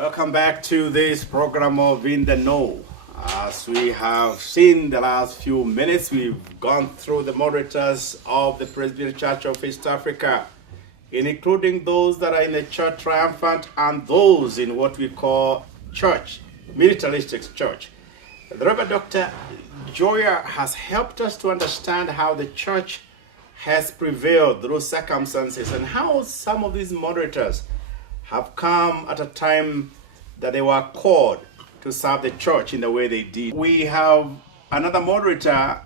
Welcome back to this program of In the Know. As we have seen the last few minutes, we've gone through the moderators of the Presbyterian Church of East Africa, including those that are in the Church Triumphant and those in what we call church, militaristic church. The Reverend Dr. Joya has helped us to understand how the church has prevailed through circumstances and how some of these moderators have come at a time that they were called to serve the church in the way they did. We have another moderator.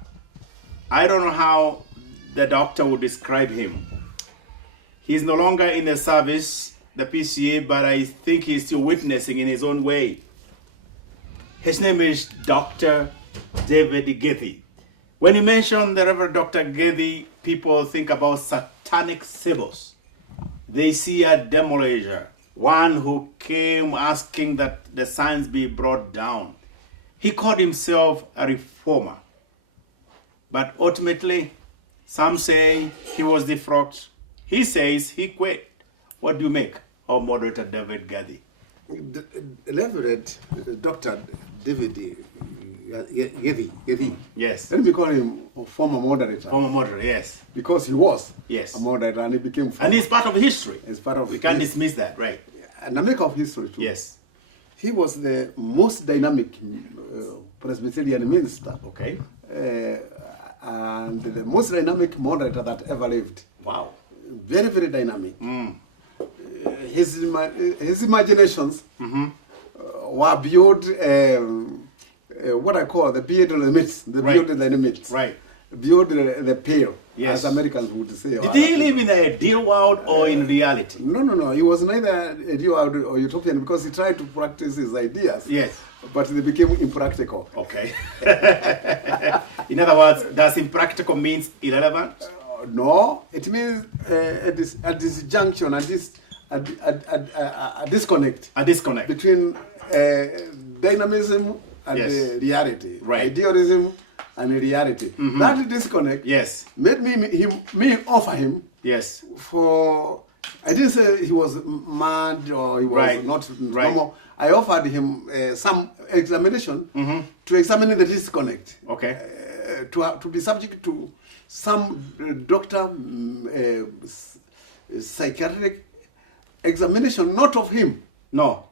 I don't know how the doctor would describe him. He's no longer in the service, the PCA, but I think he's still witnessing in his own way. His name is Dr. David Gethy. When you mention the Reverend Dr. Gethy, people think about satanic symbols. They see a demolisher, one who came asking that the signs be brought down. He called himself a reformer. But ultimately, some say he was defrocked. He says he quit. What do you make of moderator David Gethy? The Reverend Dr. David Gethy. Yes. Let me call him a former moderator. Former moderator, yes. Because he was Yes. a moderator and he became former. And he's part of history. It's part of We can't dismiss that, right? and a maker of history too. Yes. He was the most dynamic Presbyterian minister Okay. and the most dynamic moderator that ever lived. Wow. Very, very dynamic. His imaginations were beyond what I call the beyond the limits. The Right. beyond the limits. Right. Beyond the pale, Yes. as Americans would say. Did he live in a ideal world or in reality? No. He was neither ideal or utopian because he tried to practice his ideas. Yes. But they became impractical. Okay. In other words, does impractical means irrelevant? No, it means a disjunction, a disconnect. A disconnect. Between dynamism and Yes. reality. Right. Idealism and reality. That disconnect Yes. made me offer him Yes. for. I didn't say he was mad or he was Right. not Right. normal. I offered him some examination to examine the disconnect. Okay. To be subject to some doctor psychiatric examination, not of him, No.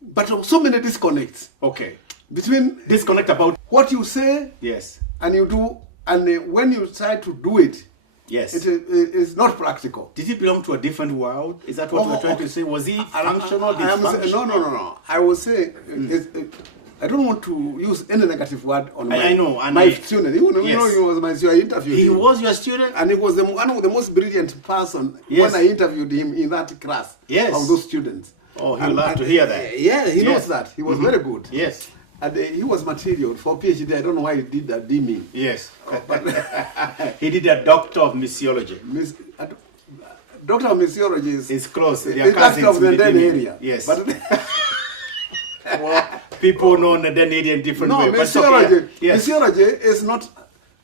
but of so many disconnects Okay. between Disconnect about. what you say Yes. and you do, and when you try to do it, Yes. it is not practical. Did he belong to a different world? Is that what you're trying to say? Was he functional, I am saying- dysfunctional? No. I will say, I don't want to use any negative word on I know, and my student. You know, Yes. he was my student. I interviewed He him. was your student? And he was one of the most brilliant person Yes. when I interviewed him in that class Yes. of those students. Oh, he would love to hear that. Yeah, he Yes. knows that. He was very good. Yes. And he was material for PhD. I don't know why he did that, DME. Yes. He did a doctor of missiology. Doctor of Missiology is It's close. They are in that cousins of the with Den Dimi. area. Yes. But Well, people know the Den area in different no, ways. But missiology, okay. Yes. missiology is not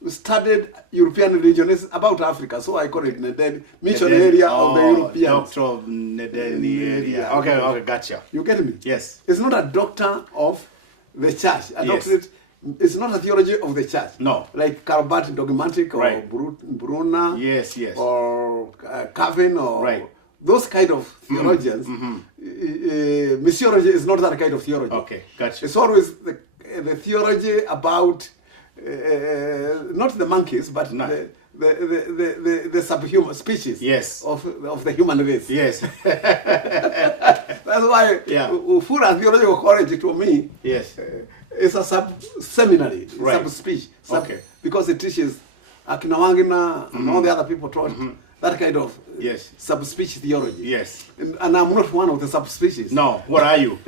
studied European religion. It's about Africa. So I call it the Den mission Den- area of the oh, Europeans. Doctor of the Den area. Okay, gotcha. You get me? Yes. It's not a doctor of the church. A Yes. doctorate. It's not a theology of the church. No. Like Calvert dogmatic or Right. Brunner. Yes, yes. Or Calvin or Right. those kind of theologians. Missiology is not that kind of theology. Okay, gotcha. It's always the theology about not the monkeys, but No. the subhuman species Yes. of the human race. Yes. That's why Yeah. Fura Theological College to me Yes. is a sub-seminary, Right. sub-speech. Okay. Because it teaches Akinawangina and all the other people taught that kind of Yes. sub-speech theology. Yes. And I'm not one of the subspecies. No, what are you?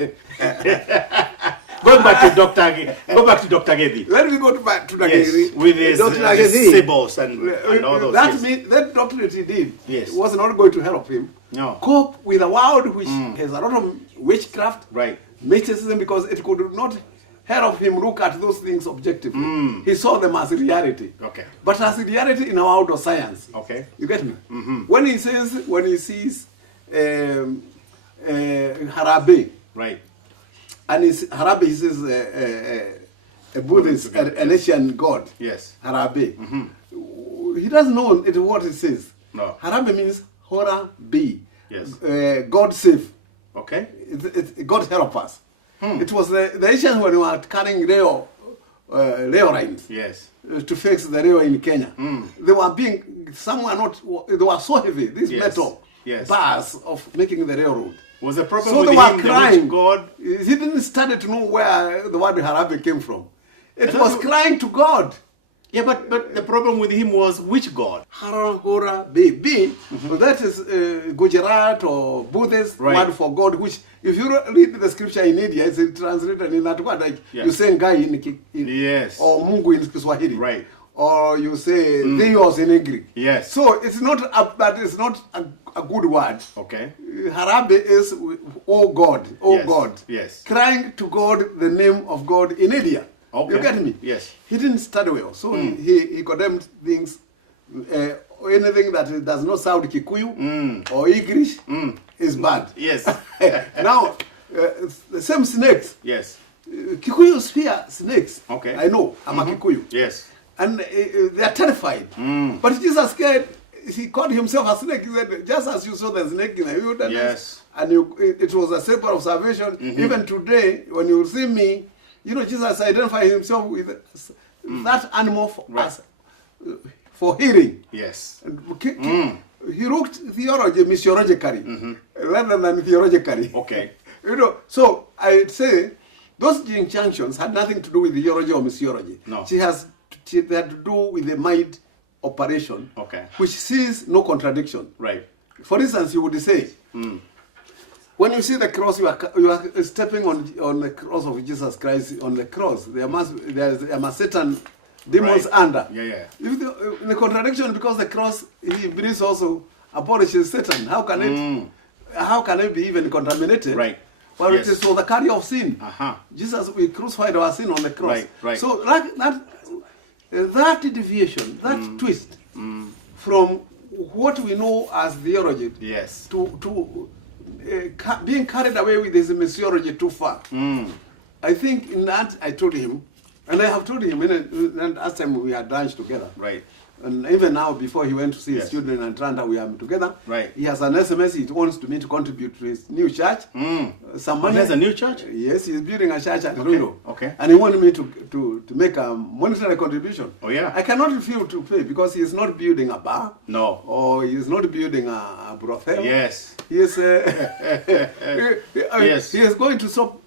Going back to Dr. Gethy. Let me go back to Yes, Dr. with his symbols and all those. That yes. means that doctorate he did Yes. was not going to help him No. cope with a world which has a lot of witchcraft, Right. mysticism, because it could not help him look at those things objectively. He saw them as reality. Okay. But as reality in a world of science. Okay. You get me? When he sees Harabe, Right. And Harabe is a Buddhist, an Asian god. Yes. Harabe. He doesn't know what it says. No. Harabe means Hora be. Yes. God save. Okay. God help us. It was the Asians when they were carrying rail lines. Yes. To fix the rail in Kenya. They were being, some were not, they were so heavy, these metal bars of making the railroad. Was the problem So with they were him, crying. the witch god? He didn't study to know where the word Harabe came from. It was crying to God. Yeah, but the problem with him was which god? Hora be. That is Gujarat or Buddhist word for God, which if you read the scripture in India, it's translated in that word. Like you say Ngai in or Mungu in Kiswahili. Right. Or you say Dios in Greek. Yes. So it's not that is not a good word. Okay. Harabe is oh God, God. Yes. Crying to God the name of God in India. Okay. You get me? Yes. He didn't study well, so he condemned things. Anything that does not sound Kikuyu or English is bad. Yes. Now, the same snakes. Yes. Kikuyus fear snakes. Okay. I know. I'm a Kikuyu. Yes. And they are terrified. But Jesus scared. He called himself a snake. He said, just as you saw the snake in the wilderness, and it was a simple observation. Even today, when you see me, you know, Jesus identified himself with that animal for healing. Yes. He looked theology, missiologically, rather than theologically. Okay. You know, so I'd say those injunctions had nothing to do with theology or missiology. No. They had to do with the mind operation, which sees no contradiction. Right. For instance, you would say, when you see the cross, you are stepping on the cross of Jesus Christ. On the cross, there must Satan, demons under. Yeah. If the contradiction, because the cross, he believes also abolishes Satan. How can it be even contaminated? Right. Well, it is for the carry of sin. Jesus, we crucified our sin on the cross. Right. So that deviation, that twist from what we know as theology, to being carried away with this missiology too far. I think in that I told him, and I have told him in last time we had lunch together. Right. And even now, before he went to see his children in Atlanta, we are together. Right. He has an SMS. He wants me to contribute to his new church. Some money. He has a new church? Yes, he's building a church at Chronicle. Okay. And he wanted me to make a monetary contribution. Oh, yeah. I cannot refuse to pay because he is not building a bar. No. Or he is not building a brothel. Yes. He is, yes. He is going to stop.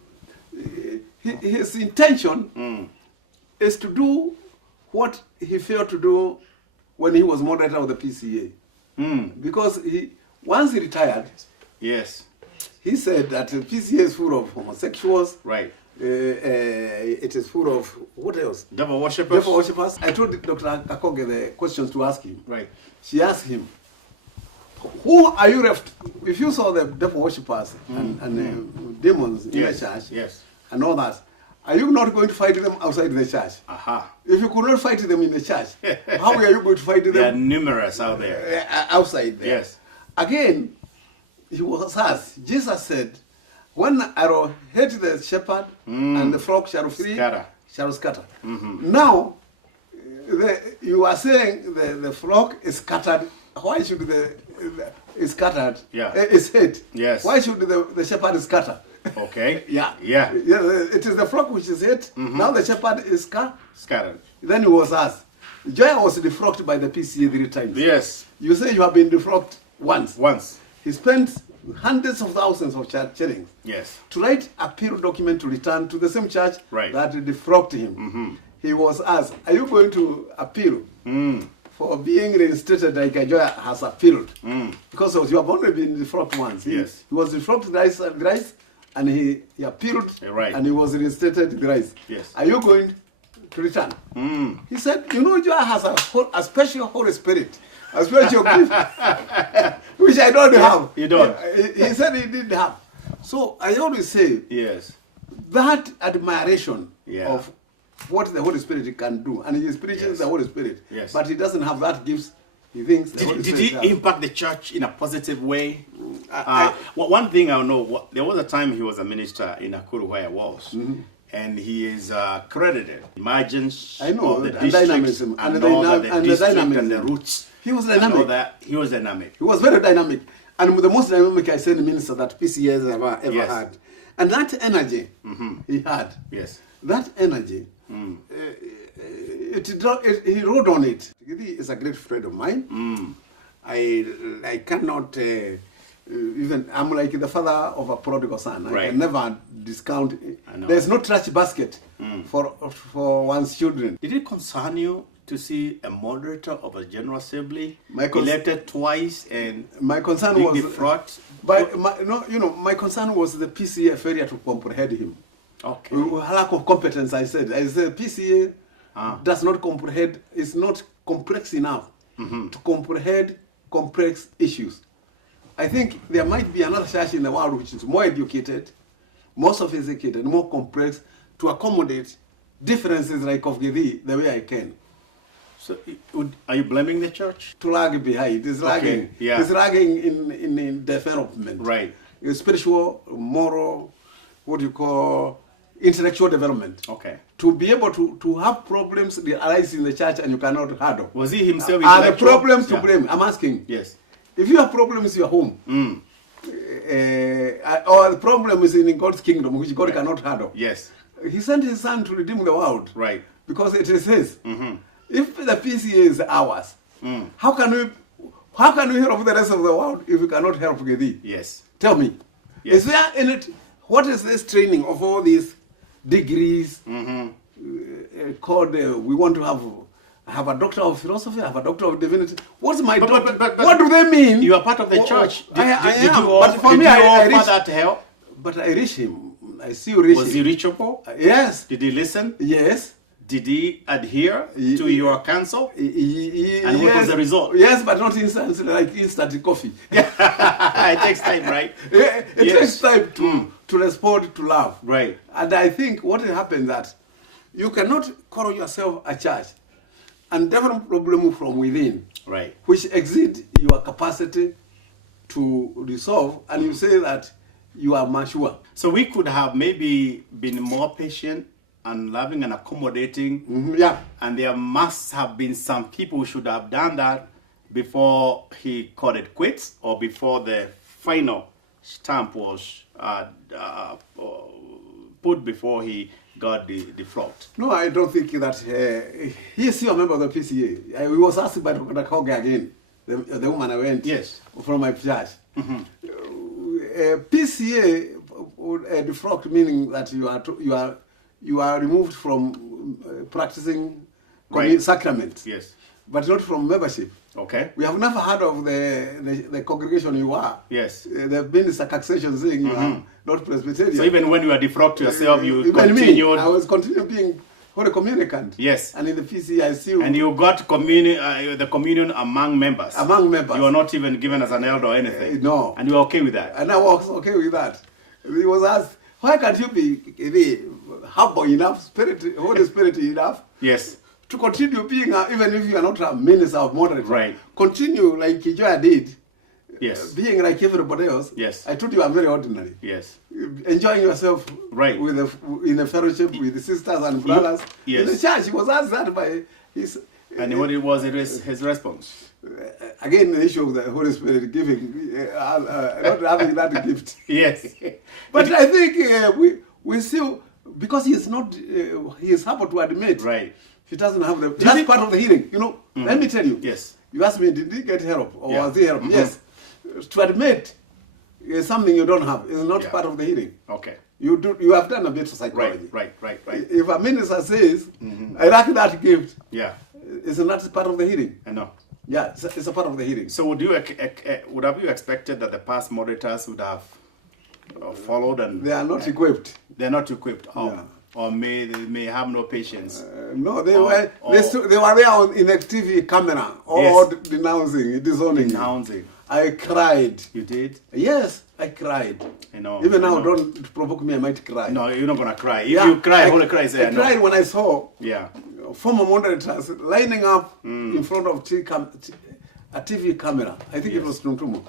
His intention is to do what he failed to do when he was moderator of the PCA. Because once he retired, he said that the PCA is full of homosexuals. Right. It is full of, what else? Devil worshippers. I told Dr. Kakoge the questions to ask him. Right. She asked him, who are you left? If you saw the devil worshippers and demons in the church and all that, are you not going to fight them outside the church? If you could not fight them in the church, how are you going to fight them? They are numerous out there. Outside there. Yes. Again, he was asked, Jesus said, when arrow hit the shepherd and the flock shall flee, shall scatter. Now, you are saying the flock is scattered. Why should is scattered? Is hit. Yes. Why should the shepherd scatter? Okay. Yeah. It is the flock which is hit. Now the shepherd is scattered. Then he was asked. Joya was defrocked by the PCA 3 times. Yes. You say you have been defrocked once. Once. He spent hundreds of thousands of shillings. Yes. To write a appeal document to return to the same church that defrocked him. He was asked, are you going to appeal for being reinstated like Joya has appealed? Because you have only been defrocked once. He was defrocked thrice. And he appealed, and he was reinstated thrice. Yes. Are you going to return? He said, you know, Joya has a special Holy Spirit, a special gift, which I don't have. You don't? He said he didn't have. So I always say, that admiration of what the Holy Spirit can do, and he is preaching the Holy Spirit, but he doesn't have that gift He thinks. Did he impact the church in a positive way? One thing I know, there was a time he was a minister in Nakuru where I was. And he is credited emergence of the district dynamism and the roots. He was dynamic. He was dynamic. He was very dynamic, and the most dynamic I said minister that PCA has ever had. And that energy he had. Yes. That energy. He rode on it. He is a great friend of mine. I cannot. Even I'm like the father of a prodigal son. I can never discount. There's no trash basket for one's children. Did it concern you to see a moderator of a general assembly elected twice and my concern was defraud? My concern was the PCA failure to comprehend him. Okay. Lack of competence. I said PCA does not comprehend. It's not complex enough to comprehend complex issues. I think there might be another church in the world which is more educated, more sophisticated, more complex to accommodate differences like of the way I can. So, are you blaming the church? To lag behind. It is lagging. Okay. Yeah. It's lagging in development. Right. Spiritual, moral, intellectual development. Okay. To be able to have problems that arise in the church and you cannot handle. Was he himself Are the problems to blame? I'm asking. Yes. If you have problems in your home, or the problem is in God's kingdom, which God cannot handle. Yes. He sent his son to redeem the world. Right. Because it is his. If the PCA is ours, how can we help the rest of the world if we cannot help thee? Yes. Tell me. Yes. Is there in it? What is this training of all these degrees called? We want to have a doctor of philosophy, have a doctor of divinity. What's my doctor? What do they mean? You are part of the church. I am. But for me, I reach that help. But I reach him. I see you reach him. Was he reachable? Yes. Did he listen? Yes. Did he adhere to your counsel? And what was the result? Yes, but not instant, like instant coffee. It takes time, right? It takes time to respond to love. Right. And I think what happened that you cannot call yourself a church and develop problem from within, right, which exceed your capacity to resolve, and you say that you are mature. So we could have maybe been more patient and loving and accommodating. And there must have been some people who should have done that before he called it quits or before the final stamp was put before he got the float. No, I don't think that he is still a member of the PCA. He was asked by Dr. Koga again, the woman I went from my church. PCA defrocked, meaning that you are removed from practicing sacraments. Yes. But not from membership. Okay. We have never heard of the congregation you are. Yes. There have been succession saying you are not Presbyterian. So even when you are defrocked yourself, you continued. I was continuing being holy communicant. Yes. And in the PCA, I still. And you got the communion among members. Among members. You were not even given as an elder or anything. No. And you were okay with that. And I was okay with that. He was asked, why can't you be humble enough, Holy Spirit enough? Yes. To continue being, even if you are not a minister of moderate, right? Continue like Kijoya did. Yes. Being like everybody else. Yes. I told you I'm very ordinary. Yes. Enjoying yourself. Right. In a fellowship with the sisters and brothers. Yes. In the church, he was asked that by his. And what was his response? Again, the issue of the Holy Spirit giving, not having that gift. Yes. But I think we still, because he is not, he is able to admit. Right. He doesn't have the. That's part of the healing. Let me tell you. Yes. You asked me, did he get help or was he help? Yes. To admit something you don't have is not part of the healing. Okay. You have done a bit of psychology. Right. If a minister says, I lack that gift. Yeah. Isn't that part of the healing? I know. Yeah, it's a part of the healing. So would you expected that the past moderators would have followed and they are not equipped. They are not equipped. Or they may have no patience. No, they were there in a TV camera, denouncing, disowning. I cried. You did? Yes, I cried. I know. Even now, don't provoke me, I might cry. No, you're not going to cry. If you cry, I cried when I saw former moderators lining up in front of a TV camera. I think it was Tuntumu.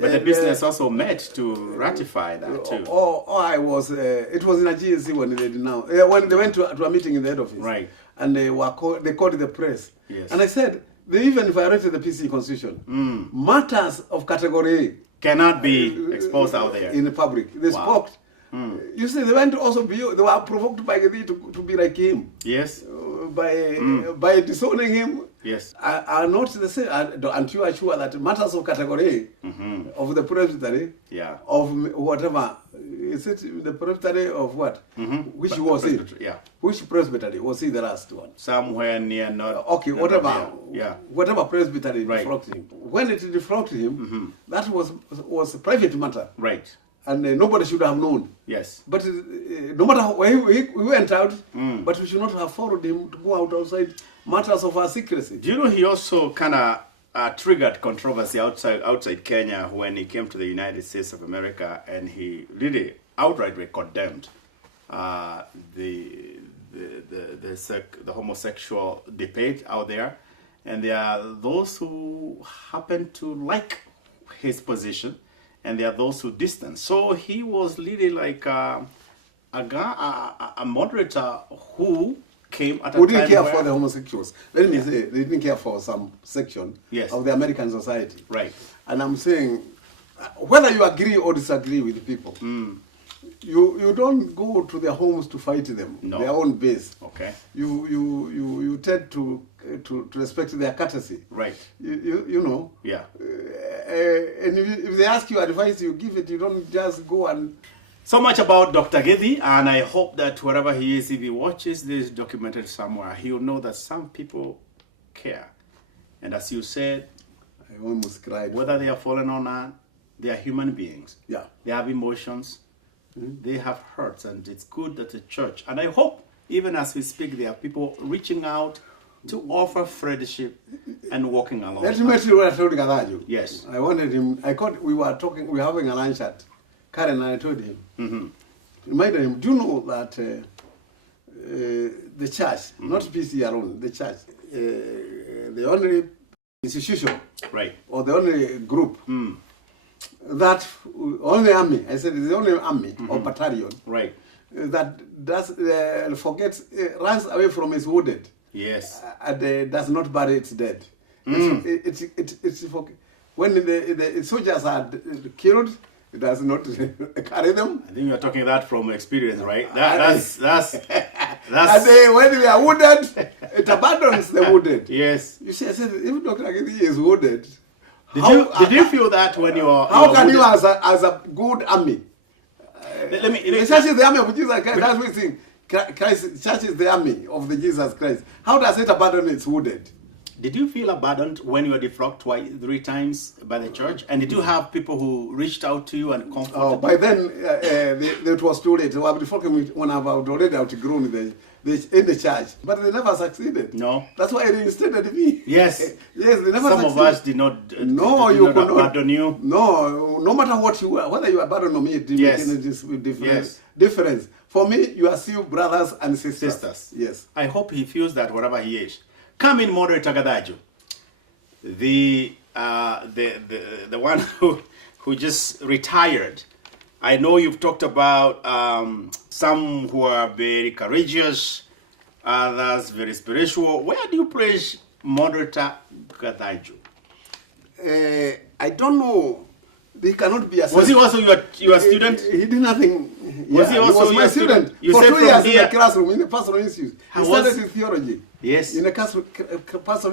But the business also met to ratify that too. It was in a GSC when they went to a meeting in the head office. Right. And they called the press. Yes. And I said, they even violated the PC constitution. Matters of category A cannot be exposed out there in the public. They spoke. You see, they went also they were provoked by Gedi to be like him. Yes. By disowning him. Yes. Are not the same. And you are sure that matters of category of the presbytery, of whatever, is it the presbytery of what? Which was it? Yeah. Which presbytery was he the last one? Somewhere near not. Okay, whatever. Yeah. Whatever presbytery defrauded him. When it defrauded him, that was a private matter. Right. And nobody should have known. Yes. But no matter where we went out, but we should not have followed him to go outside matters of our secrecy. Do you know he also kind of triggered controversy outside Kenya when he came to the United States of America, and he really outrightly condemned the homosexual debate out there, and there are those who happen to like his position, and there are those who distance. So he was really like a moderator who came at a time who didn't care for the homosexuals. Let me say, they didn't care for some section of the American society. Right. And I'm saying, whether you agree or disagree with the people, you don't go to their homes to fight them, their own base. Okay. You tend to respect their courtesy. Right. You know. Yeah. And if they ask you advice, you give it. You don't just go and. So much about Dr. Gedi, and I hope that wherever he is, if he watches this documented somewhere, he'll know that some people care. And as you said, I almost cried. Whether they are fallen or not, they are human beings. Yeah. They have emotions. They have hurts, and it's good that the church, and I hope even as we speak, there are people reaching out to offer friendship and walking along. Let me tell you what I told Gadaju. Yes. I wanted him, we were having a lunch at Karen, and I told him, reminded him, do you know that the church, not PC alone, the church, the only institution, right, or the only group, that only army, I said, the only army or battalion, right, that does runs away from its wounded, yes, and does not bury its dead. It's when the soldiers are killed, it does not carry them. I think you are talking that from experience, right? That's and when they are wounded, it abandons the wounded. Yes. You see, I said, if Dr. Agidi is wounded, did you feel that when you are? How can you, as a good army? The church is the army of Jesus Christ. That's what we think. Christ, church is the army of the Jesus Christ. How does it abandon its wounded? Did you feel abandoned when you were defrocked 3 times by the church? And did you have people who reached out to you and comforted you? By then, it was too late. I was defrocking when I was already outgrown in the church. But they never succeeded. No. That's why they reinstated me. Yes. Yes, they never Some succeeded. of us did not, abandon you. No, no matter what you were, whether you abandon me, it didn't make any difference. For me, you are still brothers and sisters. Yes. I hope he feels that wherever he is. Come in, Moderator Gadaju. The one who just retired. I know you've talked about some who are very courageous, others very spiritual. Where do you place Moderator Gadaju? I don't know. They cannot be a Was he also your student? He did nothing. Was he also my student? You for said 2 years here, in the classroom, in the pastoral institute. He studied in theology. Yes. In the pastoral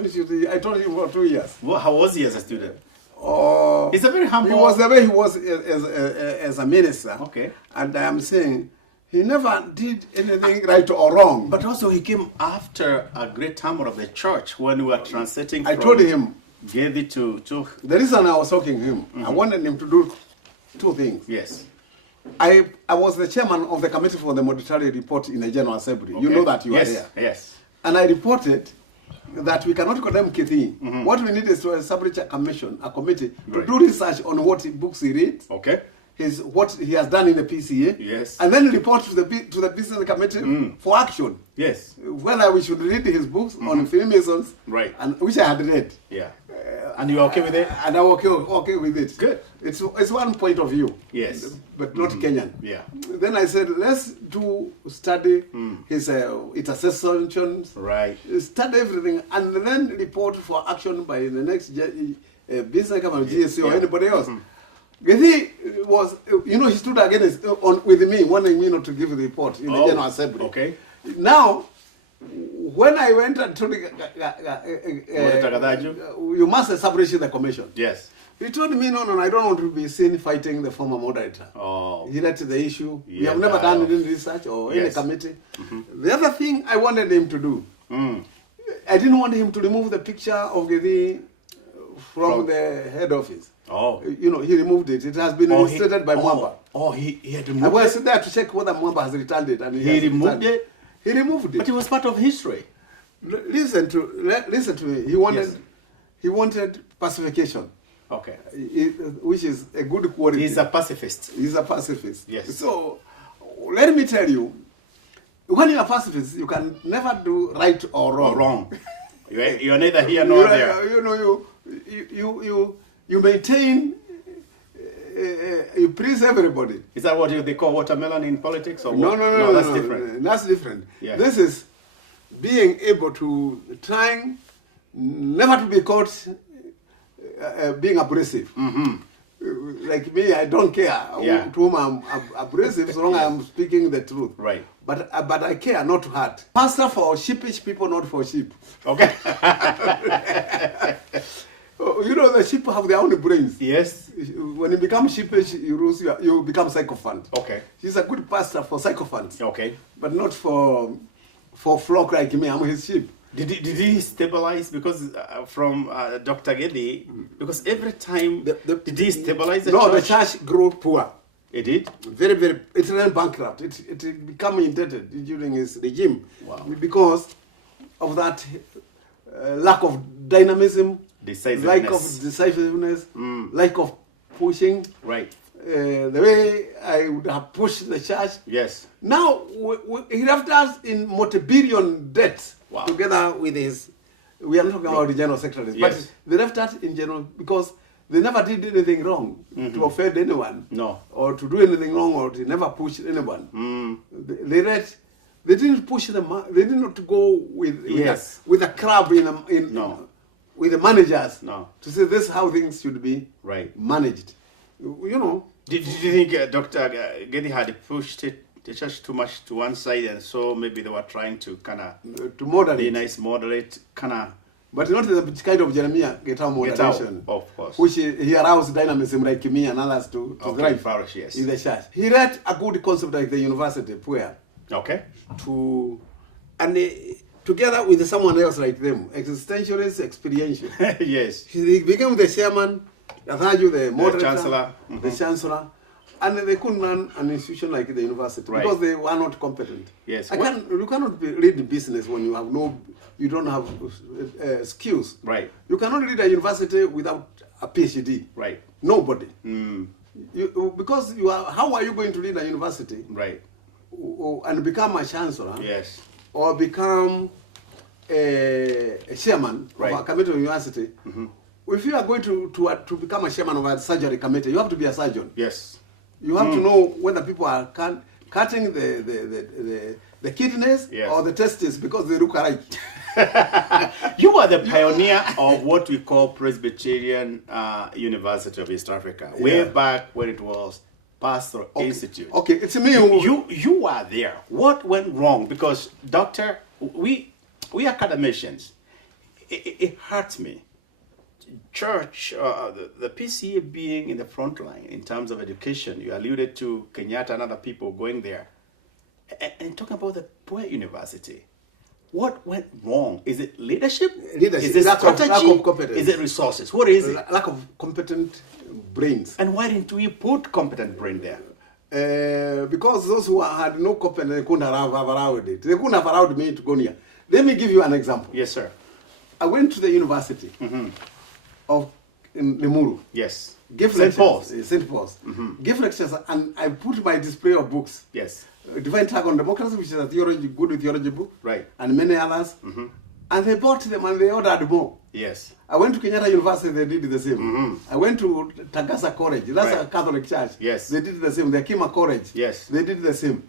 institute, I taught him for 2 years. Well, how was he as a student? Oh, he's a very humble. He was the way he was as a minister. Okay. And I am saying, he never did anything right or wrong. But also he came after a great turmoil of the church when we were transiting I told him, Gedi to... The reason I was talking to him, I wanted him to do 2 things. Yes. I was the chairman of the committee for the monetary report in the General Assembly. Okay. You know that you are there. Yes. And I reported that we cannot condemn Kithi. What we need is to establish a committee to do research on what books he reads. Okay. what he has done in the PCA. Yes. And then report to the business committee for action. Yes. Whether we should read his books on Freemasons. Right. And which I had read. Yeah. And you're okay with it? And I'm okay with it. Good. It's one point of view. Yes. But not Kenyan. Yeah. Then I said, let's study his intercessions. Right. Study everything and then report for action by the next business committee, GSC or anybody else. He was, he stood against with me, wanting me not to give the report in the General Assembly. Okay. Now, when I went and told you must establish the commission. Yes. He told me, no, I don't want to be seen fighting the former moderator. Oh. He let the issue. Yeah, we have never done any research or any committee. The other thing I wanted him to do, I didn't want him to remove the picture of Gedi from the head office. Oh. He removed it. It has been illustrated by Mwamba. Oh, he had removed it? I was there to check whether Mwamba has returned it. And he removed it? He removed it. But it was part of history. Listen to me. He wanted pacification. Okay. Which is a good quality. He's a pacifist. He's a pacifist. Yes. So, let me tell you, when you're a pacifist, you can never do right or wrong. Or wrong. You're neither here nor there. You maintain, you please everybody. Is that what they call watermelon in politics? Or what? No, that's different. That's different. Yeah. This is being able to trying never to be caught being abrasive. Like me, I don't care to whom I'm abrasive so long as I'm speaking the truth. Right. But I care not to hurt. Pastor for sheepish people, not for sheep. Okay. The sheep have their own brains. Yes. When you become sheepish, you become sycophant. Okay. He's a good pastor for sycophants. Okay. But not for flock like me. I'm his sheep. Did he stabilize? Because from Dr. Gedi, because every time, did he stabilize the church? No, the church grew poor. It did? Very, very, it ran bankrupt. It became indebted during his regime. Wow. Because of that lack of dynamism, lack of decisiveness, lack of pushing. Right. The way I would have pushed the church. Yes. Now, he left us in multi-billion debt. Wow. Together with his, we are not talking about the general secretaries, but they left us in general because they never did anything wrong to offend anyone. No. Or to do anything wrong, or to never push anyone. They didn't push them. They did not go with a crowd with the managers to say this is how things should be managed. Did you think Dr. Gedi had pushed the church too much to one side, and so maybe they were trying to kind of moderate, kind of, but not the kind of Jeremiah moderation, of course, which he aroused dynamism like me and others to drive in the church. He read a good concept like the university, where together with someone else like them, existentialist, experiential. Yes, he became the chairman, the moderator, chancellor, the chancellor. And they couldn't run an institution like the university because they were not competent. Yes, you cannot lead business when you don't have skills. Right. You cannot lead a university without a PhD. Right. Nobody. Because how are you going to lead a university? Right. And become a chancellor? Yes. Or become a chairman of a committee of university? If you are going to become a chairman of a surgery committee, you have to be a surgeon. Yes. You have to know whether people are cutting the kidneys or the testes because they look alike. You are the pioneer of what we call Presbyterian University of East Africa, way back when it was Pastoral Institute. Okay, it's me who... You are there. What went wrong? Because, Doctor, we academicians, it hurts me. Church, the PCA being in the front line in terms of education, you alluded to Kenyatta and other people going there, and talking about the poor university. What went wrong? Is it leadership? Is it strategy? Lack of competence. Is it resources? What is it? Lack of competent brains. And why didn't we put competent brain there? Because those who had no competence, they couldn't have allowed it. They couldn't have allowed me to go near. Let me give you an example. Yes, sir. I went to the university of Limuru. Yes. Give St. Paul's. St. Paul's. Give lectures, and I put my display of books. Yes. Divine Tag on Democracy, which is a theology, good theology book. Right. And many others. And they bought them and they ordered more. Yes. I went to Kenyatta University, they did the same. I went to Tagasa College, that's a Catholic church. Yes. They did the same. The Kima College. Yes. They did the same.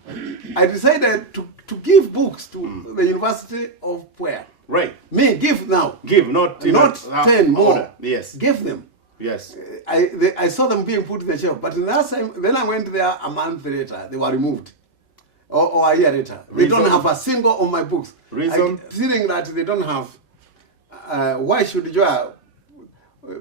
I decided to give books to the University of where? Right. Me, give now. Give, not 10 more. Order. Yes. Give them. Yes. I saw them being put in the shelf, but the last time, then I went there a month later, they were removed. Or a year later. They don't have a single of my books. Reason? Feeling that they don't have, why should Joa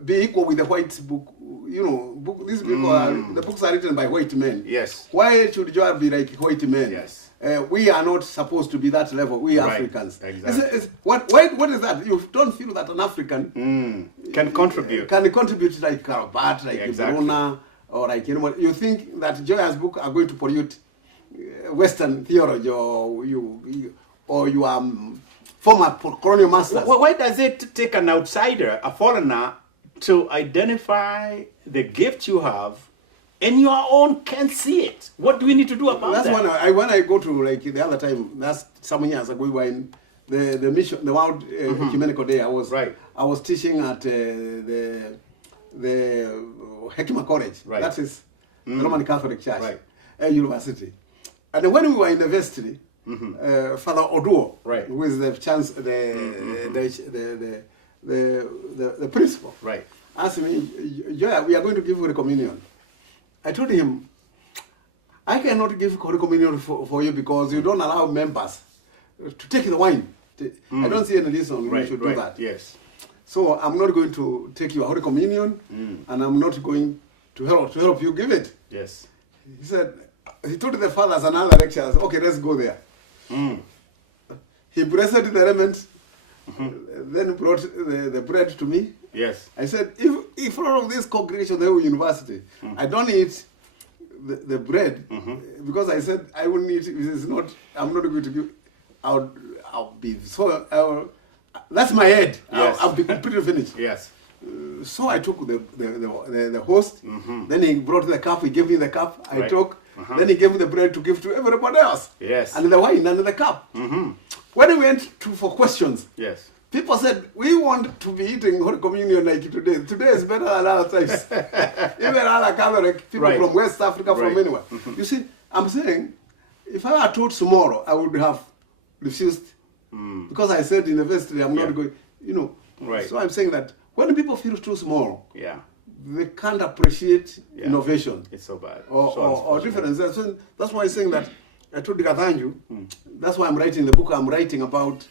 be equal with the white book? You know, these people the books are written by white men. Yes. Why should Joa be like white men? Yes. We are not supposed to be that level. We Africans. Exactly. What is that? You don't feel that an African can contribute. Can contribute like Karabat, like Bruna, or like you think that Joya's book are going to pollute Western theology, or you are former colonial masters. Why does it take an outsider, a foreigner, to identify the gift you have, and your own can't see it? What do we need to do about that? That's when I go to, like the other time, that's some years ago, we were in the mission, the World Ecumenical Day. I was teaching at the Hekima College. Right. That is the Roman Catholic Church university. And when we were in the vestry, Father Oduo, who is the the principal, asked me, "Joya, we are going to give Holy Communion." I told him, "I cannot give Holy Communion for you because you don't allow members to take the wine. I don't see any reason we should do that. Yes. So I'm not going to take your Holy Communion, and I'm not going to help you give it." Yes. He said, he told the fathers and other lecturers, "Okay, let's go there." He blessed the element, then brought the bread to me. Yes. I said, if all of this congregation, the whole university, I don't eat the bread, because I said I will eat. I'm not going to give. I'll be so. That's my head. Yes. I'll be completely finished. Yes. So I took the host. Then he brought the cup. He gave me the cup. I took. Then he gave me the bread to give to everybody else. Yes. And the wine and the cup. When we went for questions, yes, people said, "We want to be eating Holy Communion like today. Today is better than other times." Even other Catholic people from West Africa, from anywhere. You see, I'm saying, if I were told tomorrow, I would have refused. Because I said in the vestry, I'm not going, So I'm saying that when people feel too small, they can't appreciate innovation. It's so bad. Or difference. That's why I'm saying that I told Gathanju, that's why I'm writing the book I'm writing about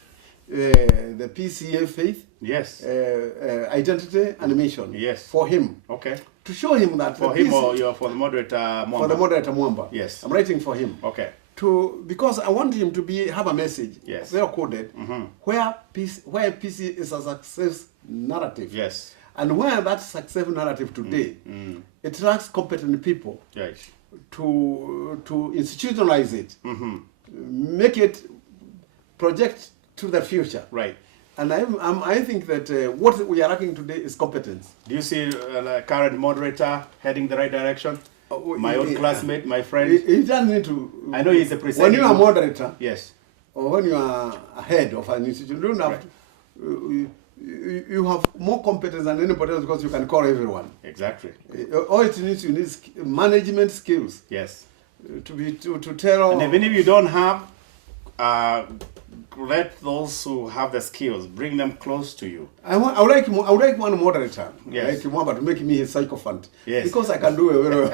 the PCA faith, identity and mission. Yes. For him. Okay. To show him that for him, or you're for the moderator Mwamba. For the moderator Mwamba. Yes. I'm writing for him. Okay. Because I want him to have a message, well coded, where peace is a success narrative. Yes. And where that success narrative today, it lacks competent people to institutionalize it, make it project to the future. Right. And I think that what we are lacking today is competence. Do you see the current moderator heading the right direction? My old classmate, my friend. He doesn't need to. I know he's a president. When you are a moderator, yes, or when you are a head of an institution, you don't have. You have more competence than anybody else because you can call everyone. Exactly. All it needs, you need management skills. Yes. To tell. And even if you don't have, let those who have the skills bring them close to you. I would like one moderator, like Mwamba, to make me a sycophant. Yes. Because I can do it very well.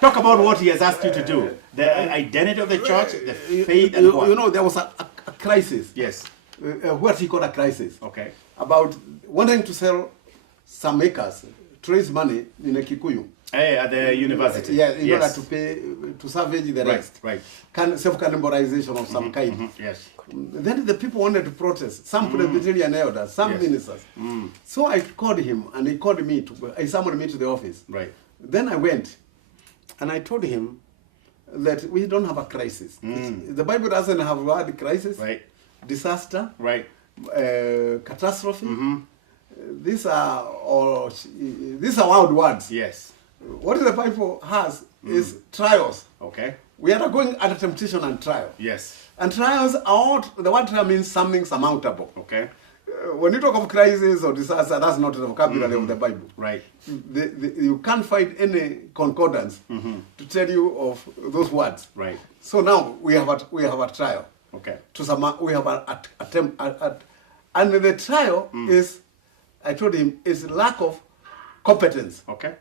Talk about what he has asked you to do. The identity of the church, the faith, and what? There was a crisis. Yes. What he called a crisis. Okay. About wanting to sell some acres to raise money in a Kikuyu. Hey, at the university. Yeah, in order to pay, to salvage the rest. Right. Self-cannibalization of some kind. Yes. Then the people wanted to protest. Some Presbyterian elders, some ministers. So I called him, and he called me. I summoned me to the office. Right. Then I went, and I told him that we don't have a crisis. The Bible doesn't have a word crisis. Right. Disaster. Right. Catastrophe. these are wild words. Yes. What the Bible has is trials. Okay. We are going under temptation and trial. Yes. And trials are, the word trial means something surmountable. Okay. When you talk of crisis or disaster, that's not the vocabulary of the Bible. Right. You can't find any concordance to tell you of those words. Right. So now we have a trial. Okay. We have an attempt and the trial is, I told him, is lack of competence. Okay.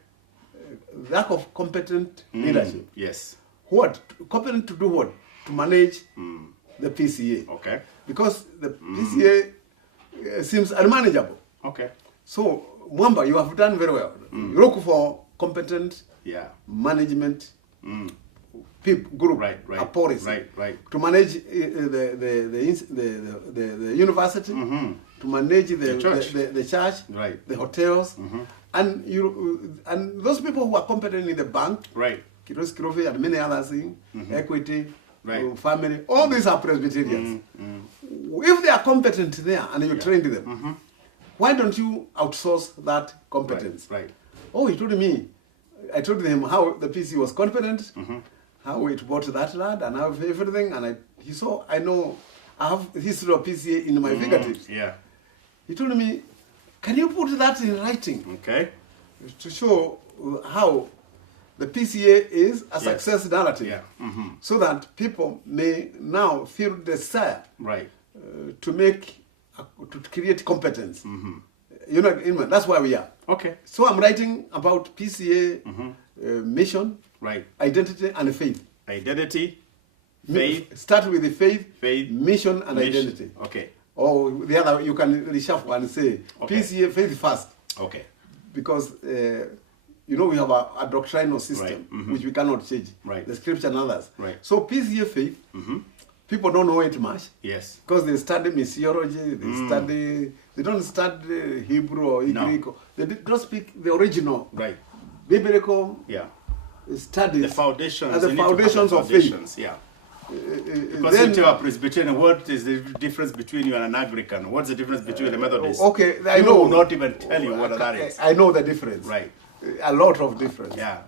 Lack of competent leadership. Yes. What? Competent to do what? To manage the PCA. Okay. Because the PCA seems unmanageable. Okay. So, Mwamba, you have done very well. You look for competent management group, a policy, to manage the university, to manage the church, the hotels, and those people who are competent in the bank, Kirofi and many other things, equity, family, all these are Presbyterians. If they are competent there and you trained them, why don't you outsource that competence? Oh, he told me, I told him how the PC was competent, how it bought that lad, and how everything, and he saw, I know, I have history of PCA in my fingertips. Yeah. He told me, can you put that in writing? Okay. To show how the PCA is a success narrative, so that people may now feel desire to create competence. You know, that's why we are. Okay. So I'm writing about PCA mission, identity, and faith. Identity, faith. Start with the faith, mission, and identity. Okay. Or the other, you can reshuffle and say PCA, faith first. Okay. Because you know, we have a doctrinal system which we cannot change. The scripture and others. So PCA faith, people don't know it much. Yes. Because they study missiology, they don't study Hebrew or Greek. They don't speak the original biblical studies. The foundations. And the foundations of faith. Yeah. Because then, you tell a Presbyterian, what is the difference between you and an Anglican? What's the difference between the Methodist? Okay, I know. People will not even tell you what that is. I know the difference. A lot of difference. Yeah.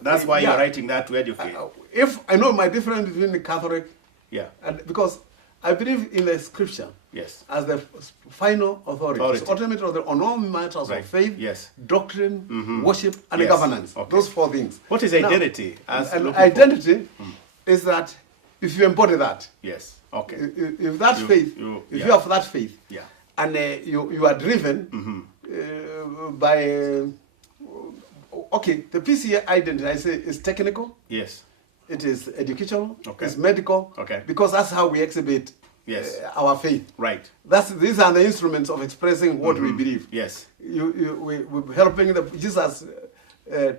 That's why you're writing that to educate. If I know my difference between the Catholic, and because I believe in the scripture as the final authority. So ultimately on all matters of faith, doctrine, worship, and governance. Those four things. What is identity? Identity is that if you embody that, okay. If that faith, if you have that faith, and you are driven by, the PCA identity, I say, is technical. Yes. It is educational. Okay. It's medical. Okay. Because that's how we exhibit our faith. Right. These are the instruments of expressing what we believe. Yes. We're helping Jesus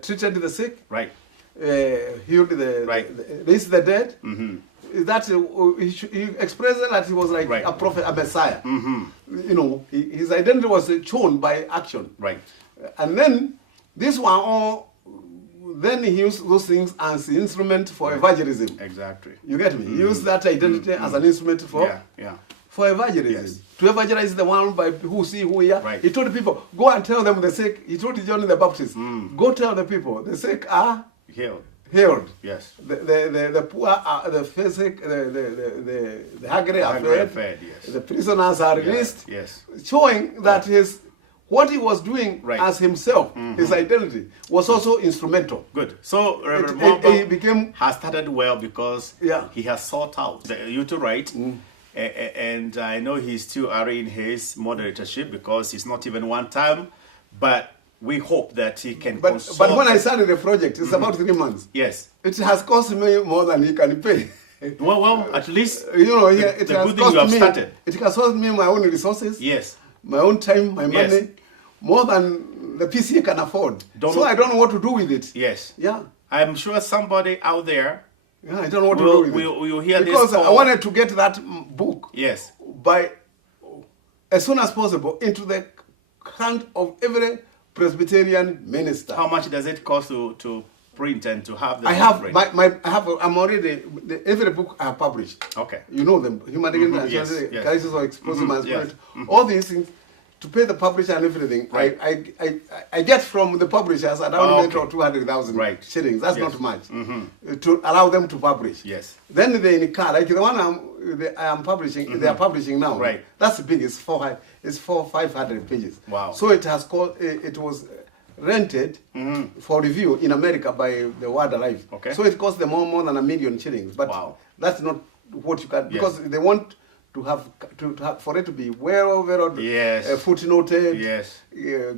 treated the sick. Right. Healed the dead. That he expressed that he was like a prophet, a Messiah. You know, his identity was shown by action. Right. And then these were all. Then he used those things as the instrument for evangelism. Exactly. You get me? He used that identity as an instrument for for evangelism. Yes. To evangelize the one by who see who we are. Right. He told the people, go and tell them the sick. He told John the Baptist, go tell the people the sick are healed. Yes. The poor are the sick, the hungry are fed. Yes. The prisoners are released. Yes. Showing that what he was doing as himself, his identity, was also instrumental. Good. So he has started well because he has sought out you to write. And I know he's still early in his moderatorship because it's not even one term, but we hope that he can consult. But when I started the project, it's about 3 months. Yes. It has cost me more than he can pay. Well, at least it has cost me my own resources. Yes. My own time, my money, more than the PCA can afford. I don't know what to do with it. Yes. Yeah. I'm sure somebody out there. Yeah, I don't know what to do with it. Will hear because I wanted to get that book. Yes. By as soon as possible into the hand of every Presbyterian minister. How much does it cost to print and to have the I'm already every book I have published. Okay. You know them. Human Crisis or Exposing My Spirit. All these things. to pay the publisher and everything, Right. I get from the publishers an allotment of 200,000 Right. shillings. That's Yes. not much to allow them to publish. Yes. Then the car, like the one I am publishing, they are publishing now. Right. That's big. It's 500 pages. Wow. So it has it was rented for review in America by the Word Alive. Okay. So it cost them more than 1 million shillings. But Wow. that's not what you can, Yes. because they want to have for it to be well Yes. footnoted, Yes.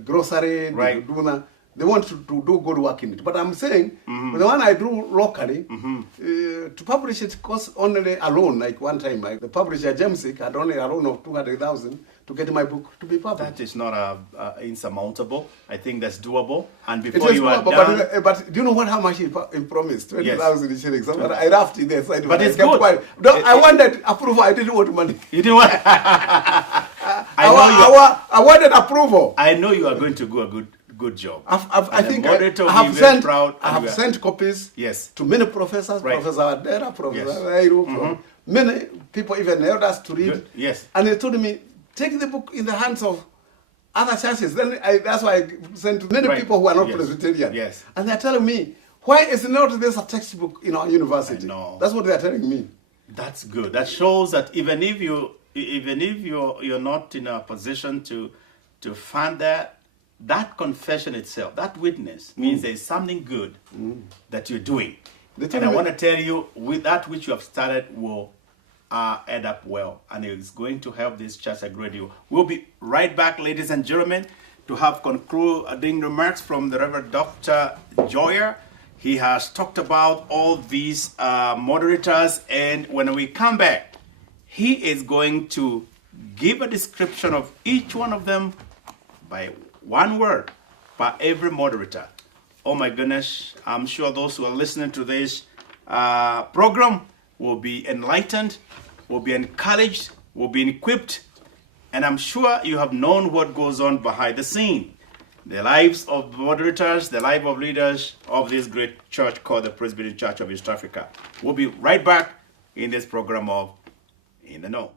grocery, Right. they want to do good work in it. But I'm saying, the one I do locally, to publish it costs only a loan. Like one time, the publisher, Jamesic, had only a loan of 200,000 to get my book to be published. That is not insurmountable. I think that's doable. And It before is you are doable, done... but do you know how much he promised? 20,000 shillings. So I laughed in there. So But it's kept good. quiet. No, I wanted approval. I didn't want money. You didn't want... I wanted approval. I know you are going to do a good job. I think moderator will I be have very sent. proud I have sent copies. Yes. To many professors, Right. Professor Adera, Professor Yes. Airu, many people, even elders, to read. Good. Yes. And they told me, take the book in the hands of other churches. Then that's why I sent to many Right. people who are not Yes. Presbyterian. Yes. And they're telling me, why is not this a textbook in our university? I know. That's what they're telling me. That's good. That shows that even if you're not in a position to fund that confession itself, that witness means there's something good that you're doing. And I want to tell you, with that which you have started will add up well, and it's going to help this church a great deal. We'll be right back, ladies and gentlemen, to have concluding remarks from the Reverend Dr. Joyer. He has talked about all these moderators, and when we come back, he is going to give a description of each one of them by one word by every moderator. Oh my goodness, I'm sure those who are listening to this program will be enlightened, will be encouraged, will be equipped, and I'm sure you have known what goes on behind the scene. The lives of moderators, the life of leaders of this great church called the Presbyterian Church of East Africa. We'll be right back in this program of In the Know.